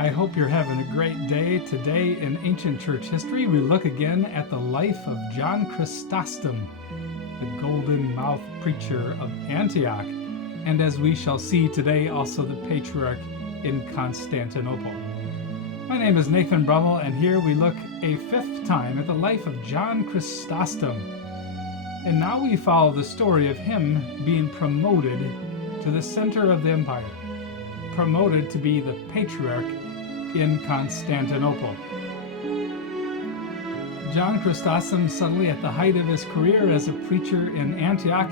I hope you're having a great day. Today in ancient church history, we look again at the life of John Chrysostom, the golden-mouthed preacher of Antioch, and as we shall see today, also the patriarch in Constantinople. My name is Nathan Brummel, and here we look a fifth time at the life of John Chrysostom. And now we follow the story of him being promoted to the center of the empire, promoted to be the patriarch in Constantinople. John Chrysostom, suddenly at the height of his career as a preacher in Antioch,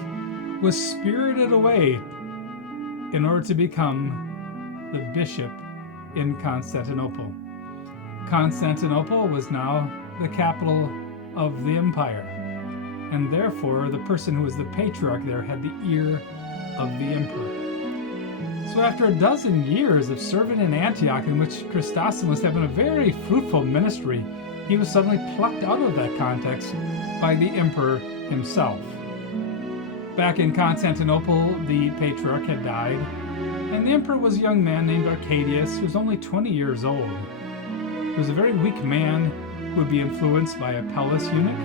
was spirited away in order to become the bishop in Constantinople. Constantinople was now the capital of the empire, and therefore the person who was the patriarch there had the ear of the emperor. So after a dozen years of serving in Antioch, in which Chrysostom was having a very fruitful ministry, he was suddenly plucked out of that context by the emperor himself. Back in Constantinople, the patriarch had died, and the emperor was a young man named Arcadius, who was only 20 years old. He was a very weak man who would be influenced by a palace eunuch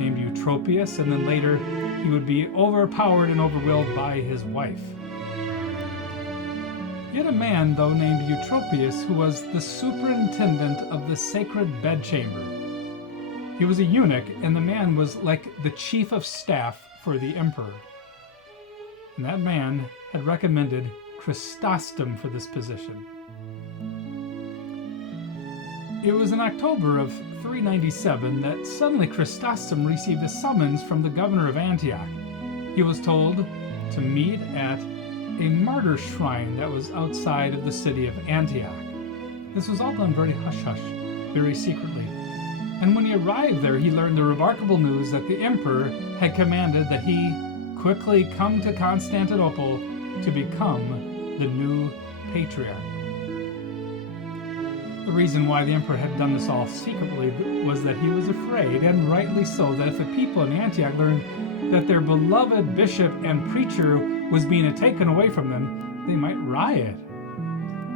named Eutropius, and then later he would be overpowered and overwhelmed by his wife. Yet a man, though, named Eutropius, who was the superintendent of the sacred bedchamber. He was a eunuch, and the man was like the chief of staff for the emperor. And that man had recommended Chrysostom for this position. It was in October of 397 that suddenly Chrysostom received a summons from the governor of Antioch. He was told to meet at a martyr shrine that was outside of the city of Antioch. This was all done very hush-hush, very secretly. And when he arrived there, he learned the remarkable news that the emperor had commanded that he quickly come to Constantinople to become the new patriarch. The reason why the emperor had done this all secretly was that he was afraid, and rightly so, that if the people in Antioch learned that their beloved bishop and preacher was being taken away from them, they might riot.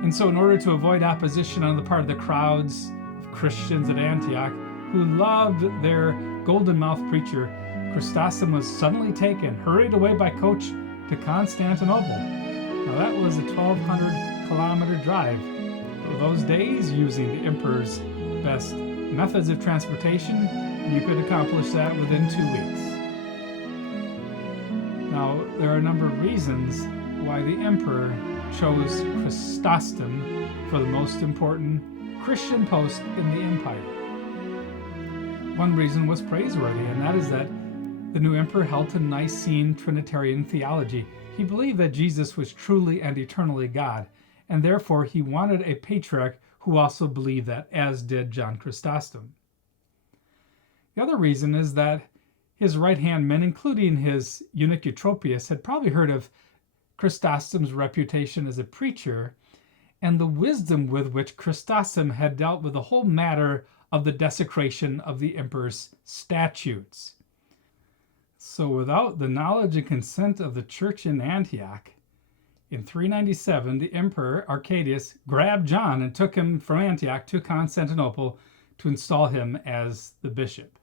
And so in order to avoid opposition on the part of the crowds of Christians at Antioch who loved their golden-mouthed preacher, Chrysostom was suddenly taken, hurried away by coach to Constantinople. Now that was a 1,200-kilometer drive. For those days, using the emperor's best methods of transportation, you could accomplish that within 2 weeks. Now, there are a number of reasons why the emperor chose Chrysostom for the most important Christian post in the empire. One reason was praiseworthy, and that is that the new emperor held to Nicene Trinitarian theology. He believed that Jesus was truly and eternally God, and therefore he wanted a patriarch who also believed that, as did John Chrysostom. The other reason is that his right-hand men, including his eunuch Eutropius, had probably heard of Chrysostom's reputation as a preacher and the wisdom with which Chrysostom had dealt with the whole matter of the desecration of the emperor's statutes. So without the knowledge and consent of the church in Antioch, in 397, the emperor Arcadius grabbed John and took him from Antioch to Constantinople to install him as the bishop.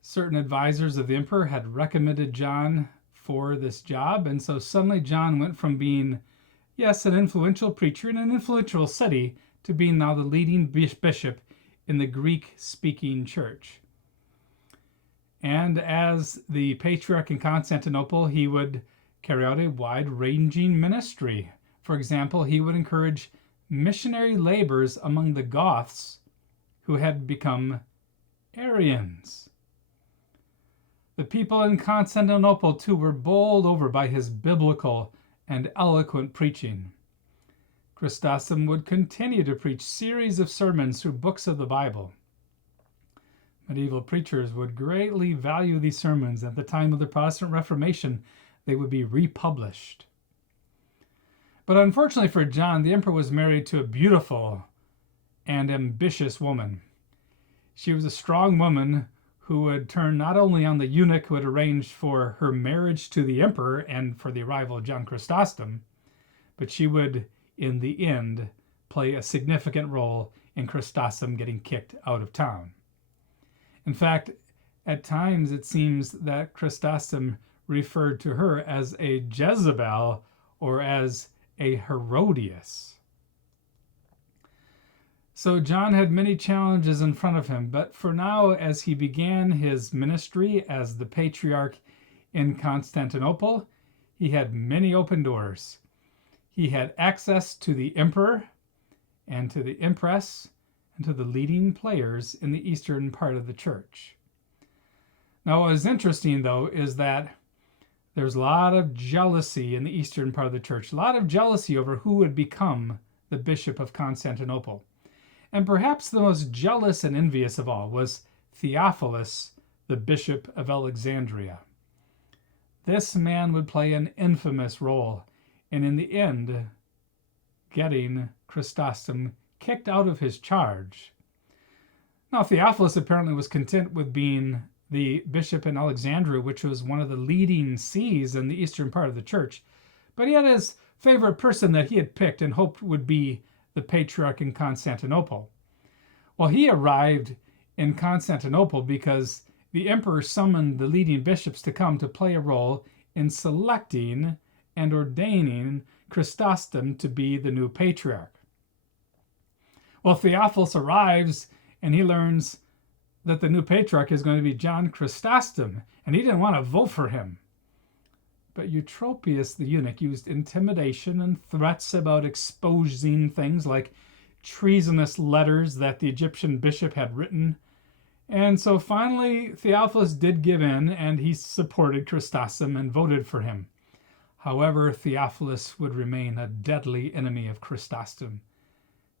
Certain advisors of the emperor had recommended John for this job, and so suddenly John went from being, yes, an influential preacher in an influential city to being now the leading bishop in the Greek-speaking church. And as the patriarch in Constantinople, he would carry out a wide-ranging ministry. For example, he would encourage missionary labors among the Goths who had become Arians. The people in Constantinople, too, were bowled over by his biblical and eloquent preaching. Chrysostom would continue to preach series of sermons through books of the Bible. Medieval preachers would greatly value these sermons. At the time of the Protestant Reformation, they would be republished. But unfortunately for John, the emperor was married to a beautiful and ambitious woman. She was a strong woman who would turn not only on the eunuch who had arranged for her marriage to the emperor and for the arrival of John Chrysostom, but she would, in the end, play a significant role in Chrysostom getting kicked out of town. In fact, at times it seems that Chrysostom referred to her as a Jezebel or as a Herodias. So John had many challenges in front of him, but for now, as he began his ministry as the patriarch in Constantinople, he had many open doors. He had access to the emperor and to the empress and to the leading players in the eastern part of the church. Now, what is interesting, though, is that there's a lot of jealousy in the eastern part of the church, a lot of jealousy over who would become the Bishop of Constantinople. And perhaps the most jealous and envious of all was Theophilus, the Bishop of Alexandria. This man would play an infamous role, and in the end, getting Chrysostom kicked out of his charge. Now, Theophilus apparently was content with being the bishop in Alexandria, which was one of the leading sees in the eastern part of the church, but he had his favorite person that he had picked and hoped would be the patriarch in Constantinople. Well, he arrived in Constantinople because the emperor summoned the leading bishops to come to play a role in selecting and ordaining Chrysostom to be the new patriarch. Well, Theophilus arrives and he learns that the new patriarch is going to be John Chrysostom, and he didn't want to vote for him. But Eutropius the eunuch used intimidation and threats about exposing things like treasonous letters that the Egyptian bishop had written. And so finally, Theophilus did give in, and he supported Chrysostom and voted for him. However, Theophilus would remain a deadly enemy of Chrysostom.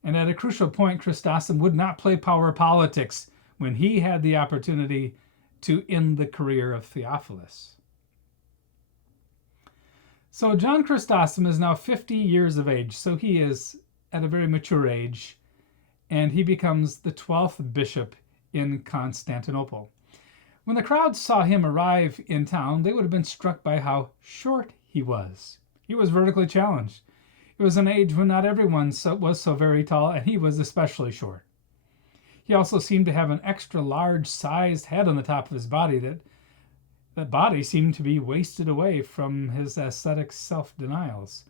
And at a crucial point, Chrysostom would not play power politics when he had the opportunity to end the career of Theophilus. So John Chrysostom is now 50 years of age, so he is at a very mature age, and he becomes the 12th bishop in Constantinople. When the crowd saw him arrive in town, they would have been struck by how short he was. He was vertically challenged. It was an age when not everyone was so very tall, and he was especially short. He also seemed to have an extra large-sized head on the top of his body that body seemed to be wasted away from his ascetic self-denials.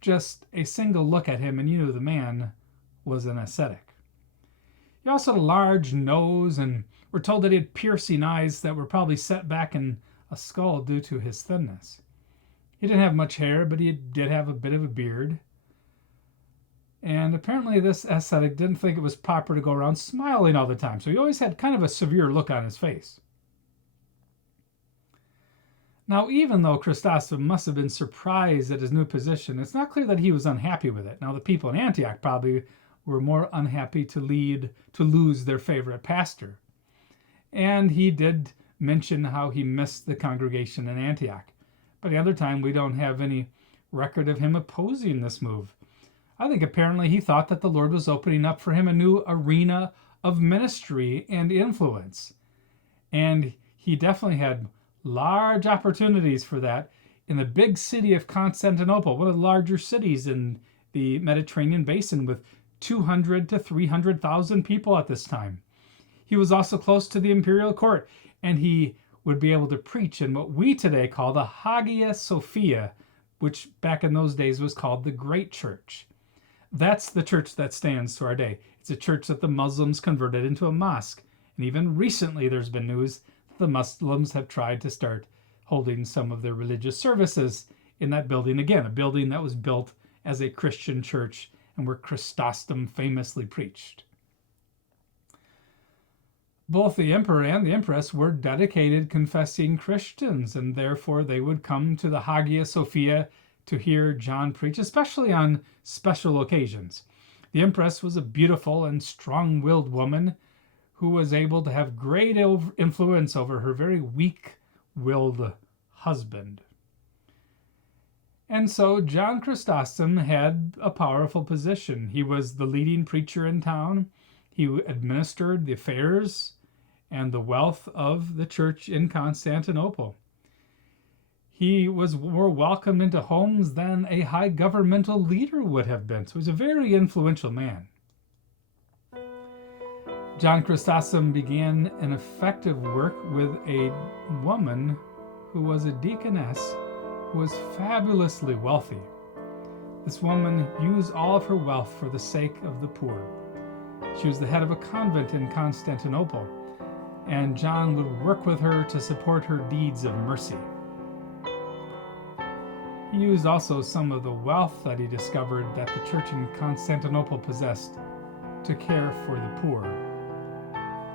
Just a single look at him and you knew the man was an ascetic. He also had a large nose, and we're told that he had piercing eyes that were probably set back in a skull due to his thinness. He didn't have much hair, but he did have a bit of a beard. And apparently this ascetic didn't think it was proper to go around smiling all the time, so he always had kind of a severe look on his face. Now, even though Chrysostom must have been surprised at his new position, it's not clear that he was unhappy with it. Now, the people in Antioch probably were more unhappy to lose their favorite pastor. And he did mention how he missed the congregation in Antioch. But the other time, we don't have any record of him opposing this move. I think apparently he thought that the Lord was opening up for him a new arena of ministry and influence. And he definitely had large opportunities for that in the big city of Constantinople, one of the larger cities in the Mediterranean basin with 200 to 300,000 people at this time. He was also close to the imperial court, and he would be able to preach in what we today call the Hagia Sophia, which back in those days was called the Great Church. That's the church that stands to our day. It's a church that the Muslims converted into a mosque. And even recently there's been news that the Muslims have tried to start holding some of their religious services in that building again, a building that was built as a Christian church and where Chrysostom famously preached. Both the emperor and the empress were dedicated confessing Christians, and therefore they would come to the Hagia Sophia to hear John preach, especially on special occasions. The empress was a beautiful and strong-willed woman who was able to have great influence over her very weak-willed husband. And so John Chrysostom had a powerful position. He was the leading preacher in town. He administered the affairs and the wealth of the church in Constantinople. He was more welcomed into homes than a high governmental leader would have been. So he was a very influential man. John Chrysostom began an effective work with a woman who was a deaconess who was fabulously wealthy. This woman used all of her wealth for the sake of the poor. She was the head of a convent in Constantinople, and John would work with her to support her deeds of mercy. He used also some of the wealth that he discovered that the church in Constantinople possessed to care for the poor.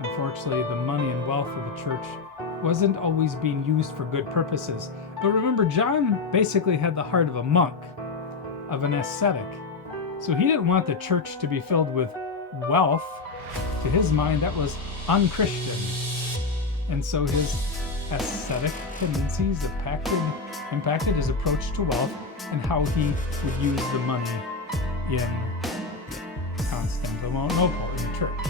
Unfortunately, the money and wealth of the church wasn't always being used for good purposes. But remember, John basically had the heart of a monk, of an ascetic. So he didn't want the church to be filled with wealth. To his mind, that was unchristian. And so his ascetic tendencies impacted his approach to wealth and how he would use the money in Constantinople, in the church.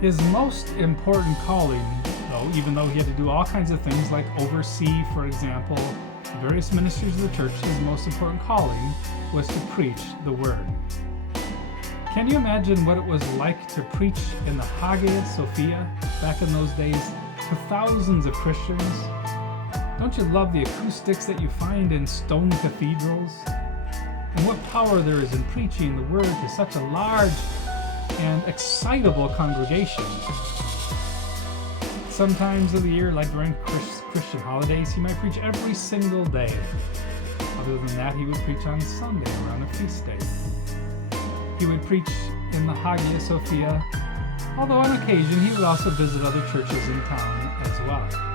His most important calling, though, even though he had to do all kinds of things like oversee, for example, various ministries of the church, his most important calling was to preach the word. Can you imagine what it was like to preach in the Hagia Sophia back in those days to thousands of Christians? Don't you love the acoustics that you find in stone cathedrals? And what power there is in preaching the word to such a large and excitable congregation. Sometimes of the year, like during Christian holidays, he might preach every single day. Other than that, he would preach on Sunday or on a feast day. He would preach in the Hagia Sophia, although on occasion he would also visit other churches in town as well.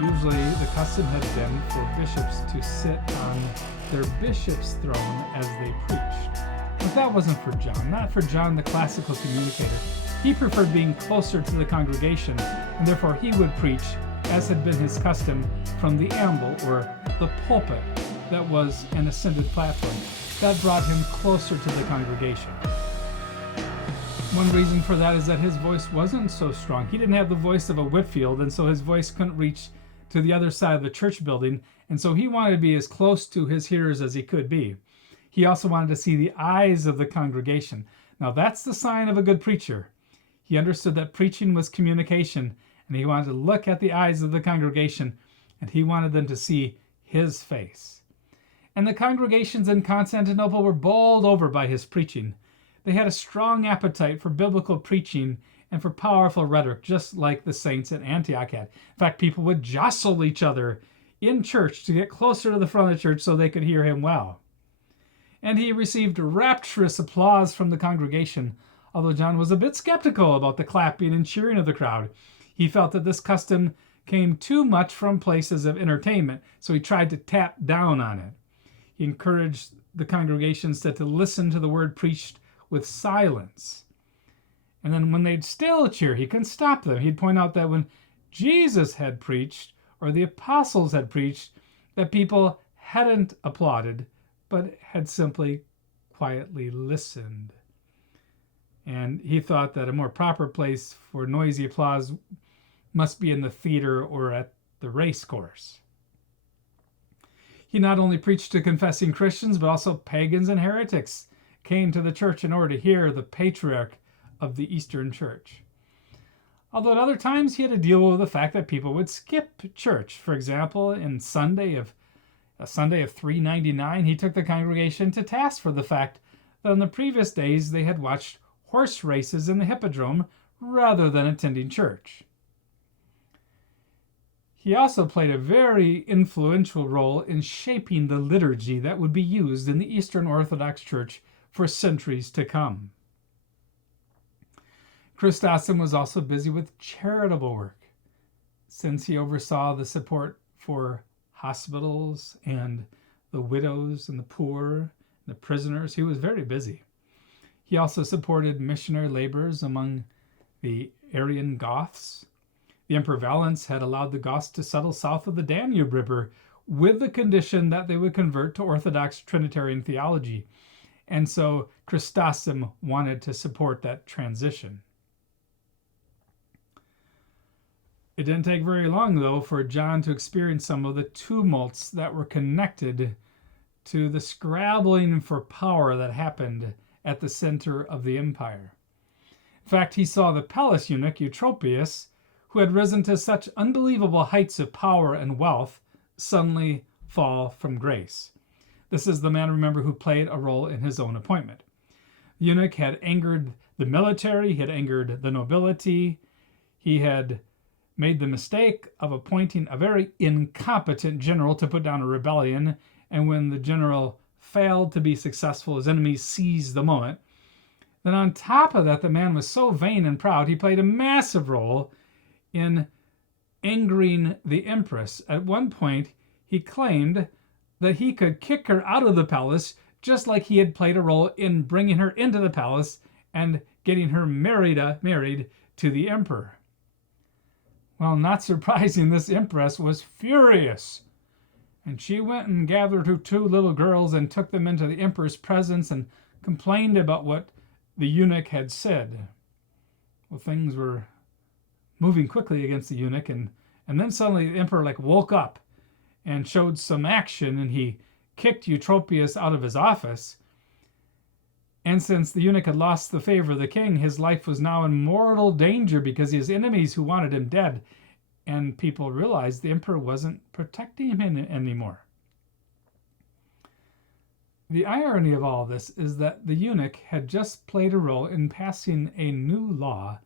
Usually the custom had been for bishops to sit on their bishop's throne as they preached. But that wasn't for John, not for John the classical communicator. He preferred being closer to the congregation, and therefore he would preach, as had been his custom, from the amble or the pulpit that was an ascended platform. That brought him closer to the congregation. One reason for that is that his voice wasn't so strong. He didn't have the voice of a Whitfield, and so his voice couldn't reach to the other side of the church building, and so he wanted to be as close to his hearers as he could be. He also wanted to see the eyes of the congregation. Now that's the sign of a good preacher. He understood that preaching was communication, and he wanted to look at the eyes of the congregation, and he wanted them to see his face. And the congregations in Constantinople were bowled over by his preaching. They had a strong appetite for biblical preaching and for powerful rhetoric, just like the saints at Antioch had. In fact, people would jostle each other in church to get closer to the front of the church so they could hear him well. And he received rapturous applause from the congregation, although John was a bit skeptical about the clapping and cheering of the crowd. He felt that this custom came too much from places of entertainment, so he tried to tap down on it. He encouraged the congregations to listen to the word preached with silence. And then when they'd still cheer, he couldn't stop them. He'd point out that when Jesus had preached, or the apostles had preached, that people hadn't applauded, but had simply quietly listened. And he thought that a more proper place for noisy applause must be in the theater or at the race course. He not only preached to confessing Christians, but also pagans and heretics came to the church in order to hear the patriarch of the Eastern Church. Although at other times he had to deal with the fact that people would skip church. For example, in a Sunday of 399, he took the congregation to task for the fact that on the previous days they had watched horse races in the hippodrome rather than attending church. He also played a very influential role in shaping the liturgy that would be used in the Eastern Orthodox Church for centuries to come. Chrysostom was also busy with charitable work, since he oversaw the support for hospitals and the widows and the poor and the prisoners. He was very busy. He also supported missionary labors among the Arian Goths. The Emperor Valens had allowed the Goths to settle south of the Danube River with the condition that they would convert to Orthodox Trinitarian theology. And so Chrysostom wanted to support that transition. It didn't take very long, though, for John to experience some of the tumults that were connected to the scrabbling for power that happened at the center of the empire. In fact, he saw the palace eunuch Eutropius, who had risen to such unbelievable heights of power and wealth, suddenly fall from grace. This is the man, remember, who played a role in his own appointment. The eunuch had angered the military, he had angered the nobility, he had made the mistake of appointing a very incompetent general to put down a rebellion, and when the general failed to be successful, his enemies seized the moment. Then on top of that, the man was so vain and proud, he played a massive role in angering the empress. At one point, he claimed that he could kick her out of the palace, just like he had played a role in bringing her into the palace and getting her married to the emperor. Well, not surprising, this empress was furious. And she went and gathered her two little girls and took them into the emperor's presence and complained about what the eunuch had said. Well, things were moving quickly against the eunuch, and then suddenly the emperor woke up and showed some action, and he kicked Eutropius out of his office. And since the eunuch had lost the favor of the king, his life was now in mortal danger because his enemies who wanted him dead, and people realized the emperor wasn't protecting him anymore. The irony of all this is that the eunuch had just played a role in passing a new law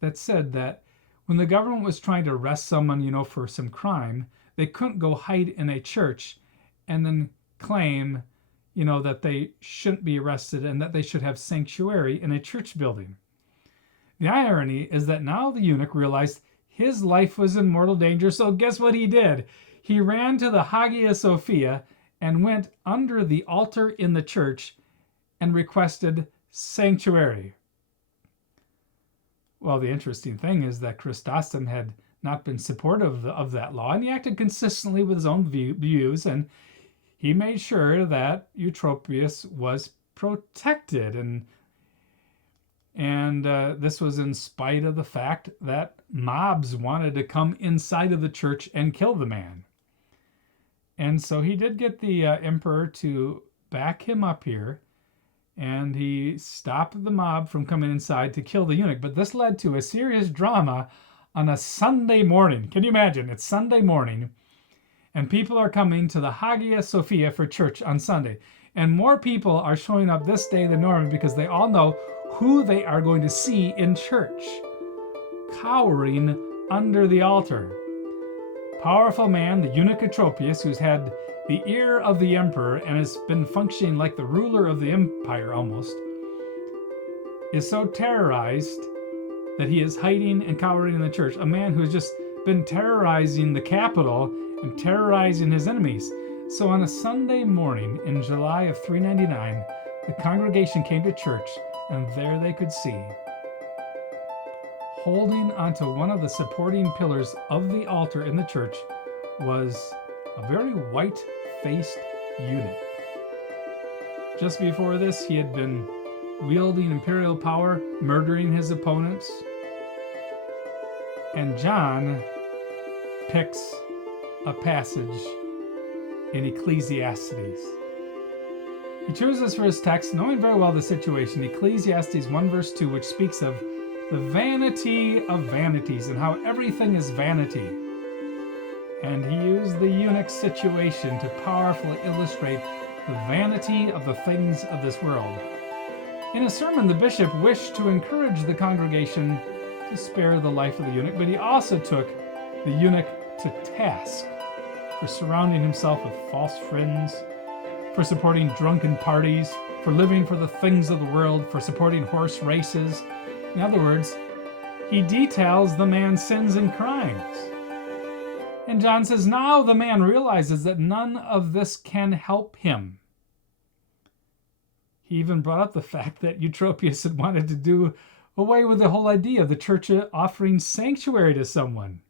that said that when the government was trying to arrest someone, for some crime, they couldn't go hide in a church and then claim, that they shouldn't be arrested and that they should have sanctuary in a church building. The irony is that now the eunuch realized his life was in mortal danger, so guess what he did? He ran to the Hagia Sophia and went under the altar in the church and requested sanctuary. Well, the interesting thing is that Chrysostom had not been supportive of that law, and he acted consistently with his own views, and he made sure that Eutropius was protected, and this was in spite of the fact that mobs wanted to come inside of the church and kill the man. And so he did get the emperor to back him up here, and he stopped the mob from coming inside to kill the eunuch. But this led to a serious drama on a Sunday morning. Can you imagine? It's Sunday morning, and people are coming to the Hagia Sophia for church on Sunday. And more people are showing up this day than normal because they all know who they are going to see in church, cowering under the altar. Powerful man, the eunuch Eutropius, who's had the ear of the emperor and has been functioning like the ruler of the empire almost, is so terrorized that he is hiding and cowering in the church. A man who has just been terrorizing the capital and terrorizing his enemies. So on a Sunday morning in July of 399, the congregation came to church, and there they could see, holding onto one of the supporting pillars of the altar in the church, was a very white-faced eunuch. Just before this, he had been wielding imperial power, murdering his opponents. And John picks a passage in Ecclesiastes. He chooses for his text, knowing very well the situation, Ecclesiastes 1 verse 2, which speaks of the vanity of vanities and how everything is vanity. And he used the eunuch's situation to powerfully illustrate the vanity of the things of this world. In a sermon, the bishop wished to encourage the congregation to spare the life of the eunuch, but he also took the eunuch to task for surrounding himself with false friends, for supporting drunken parties, for living for the things of the world, for supporting horse races. In other words, he details the man's sins and crimes. And John says, now the man realizes that none of this can help him. He even brought up the fact that Eutropius had wanted to do away with the whole idea of the church offering sanctuary to someone.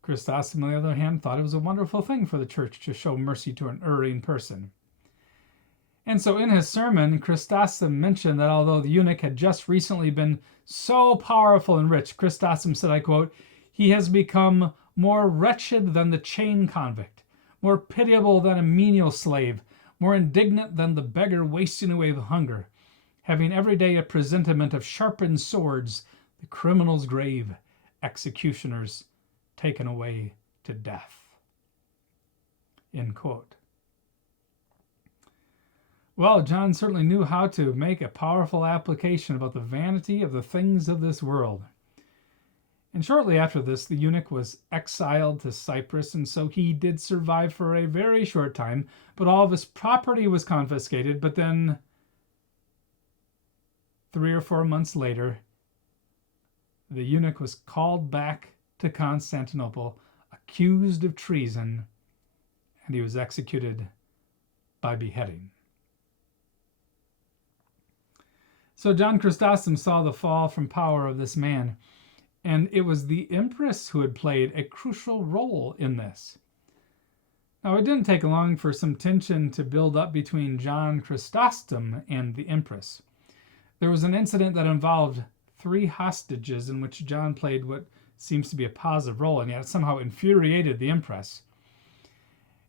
Chrysostom, on the other hand, thought it was a wonderful thing for the church to show mercy to an erring person. And so in his sermon, Chrysostom mentioned that although the eunuch had just recently been so powerful and rich, Chrysostom said, I quote, "He has become more wretched than the chain convict, more pitiable than a menial slave, more indignant than the beggar wasting away with hunger, having every day a presentiment of sharpened swords, the criminal's grave, executioners taken away to death." End quote. Well, John certainly knew how to make a powerful application about the vanity of the things of this world. And shortly after this, the eunuch was exiled to Cyprus, and so he did survive for a very short time, but all of his property was confiscated. But then 3 or 4 months later, the eunuch was called back to Constantinople, accused of treason, and he was executed by beheading. So John Chrysostom saw the fall from power of this man, and it was the empress who had played a crucial role in this. Now, it didn't take long for some tension to build up between John Chrysostom and the empress. There was an incident that involved 3 hostages in which John played what seems to be a positive role, and yet somehow infuriated the empress.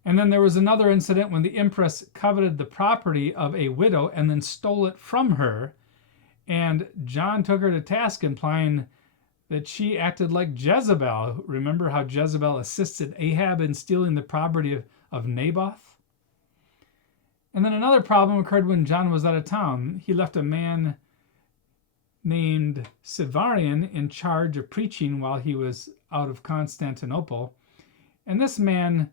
And then there was another incident when the empress coveted the property of a widow and then stole it from her, and John took her to task, implying that she acted like Jezebel. Remember how Jezebel assisted Ahab in stealing the property of Naboth? And then another problem occurred when John was out of town. He left a man named Severian in charge of preaching while he was out of Constantinople. And this man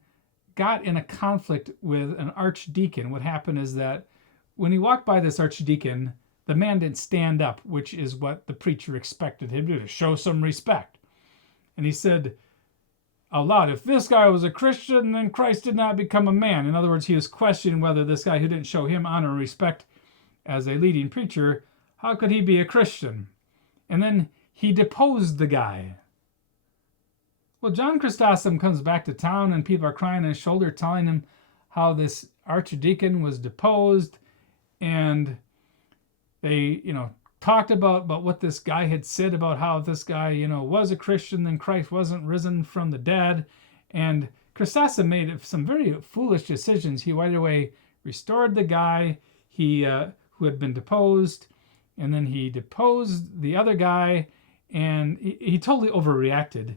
got in a conflict with an archdeacon. What happened is that when he walked by this archdeacon, the man didn't stand up, which is what the preacher expected him to do, to show some respect. And he said out loud, "If this guy was a Christian, then Christ did not become a man." In other words, he was questioning whether this guy who didn't show him honor and respect as a leading preacher, how could he be a Christian? And then he deposed the guy. Well, John Chrysostom comes back to town, and people are crying on his shoulder, telling him how this archdeacon was deposed, and they, talked about what this guy had said about how this guy, was a Christian, then Christ wasn't risen from the dead. And Chrysostom made some very foolish decisions. He right away restored the guy who had been deposed, and then he deposed the other guy, and he totally overreacted.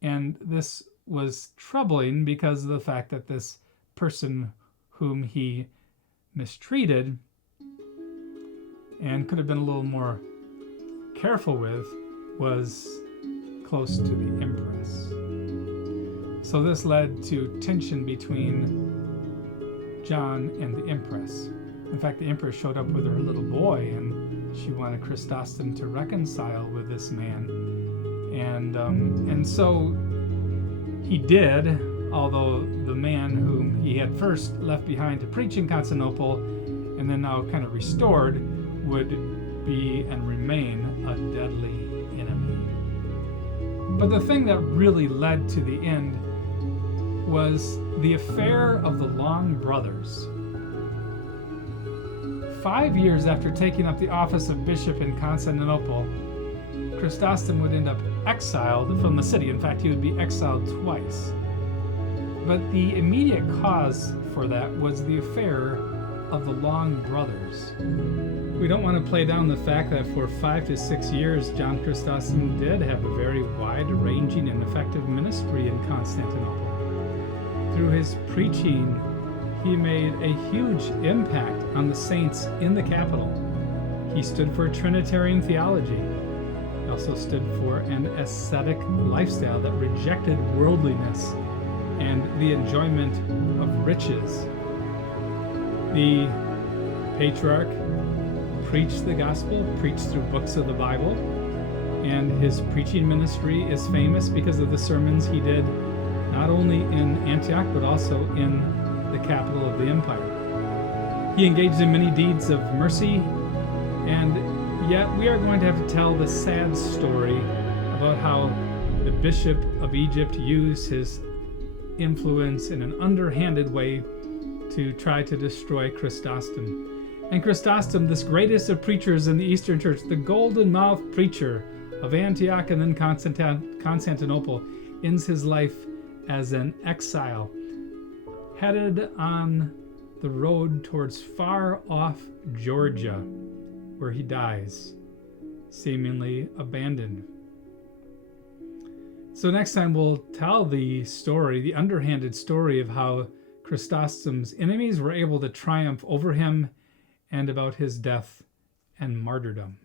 And this was troubling because of the fact that this person whom he mistreated and could have been a little more careful with was close to the empress. So this led to tension between John and the empress. In fact, the empress showed up with her little boy, and she wanted Chrysostom to reconcile with this man. And so he did, although the man whom he had first left behind to preach in Constantinople and then now kind of restored would be and remain a deadly enemy. But the thing that really led to the end was the affair of the Long brothers. 5 years after taking up the office of bishop in Constantinople, Chrysostom would end up exiled from the city. In fact, he would be exiled twice. But the immediate cause for that was the affair of the Long brothers. We don't want to play down the fact that for 5 to 6 years, John Chrysostom did have a very wide-ranging and effective ministry in Constantinople. Through his preaching, he made a huge impact on the saints in the capital. He stood for Trinitarian theology. He also stood for an ascetic lifestyle that rejected worldliness and the enjoyment of riches. The patriarch preached the gospel, preached through books of the Bible, and his preaching ministry is famous because of the sermons he did not only in Antioch but also in the capital of the empire. He engaged in many deeds of mercy, and yet we are going to have to tell the sad story about how the Bishop of Egypt used his influence in an underhanded way to try to destroy Chrysostom. And Chrysostom, this greatest of preachers in the Eastern Church, the golden-mouthed preacher of Antioch and then Constantinople, ends his life as an exile, headed on the road towards far-off Georgia, where he dies, seemingly abandoned. So next time we'll tell the story, the underhanded story of how Chrysostom's enemies were able to triumph over him and about his death and martyrdom.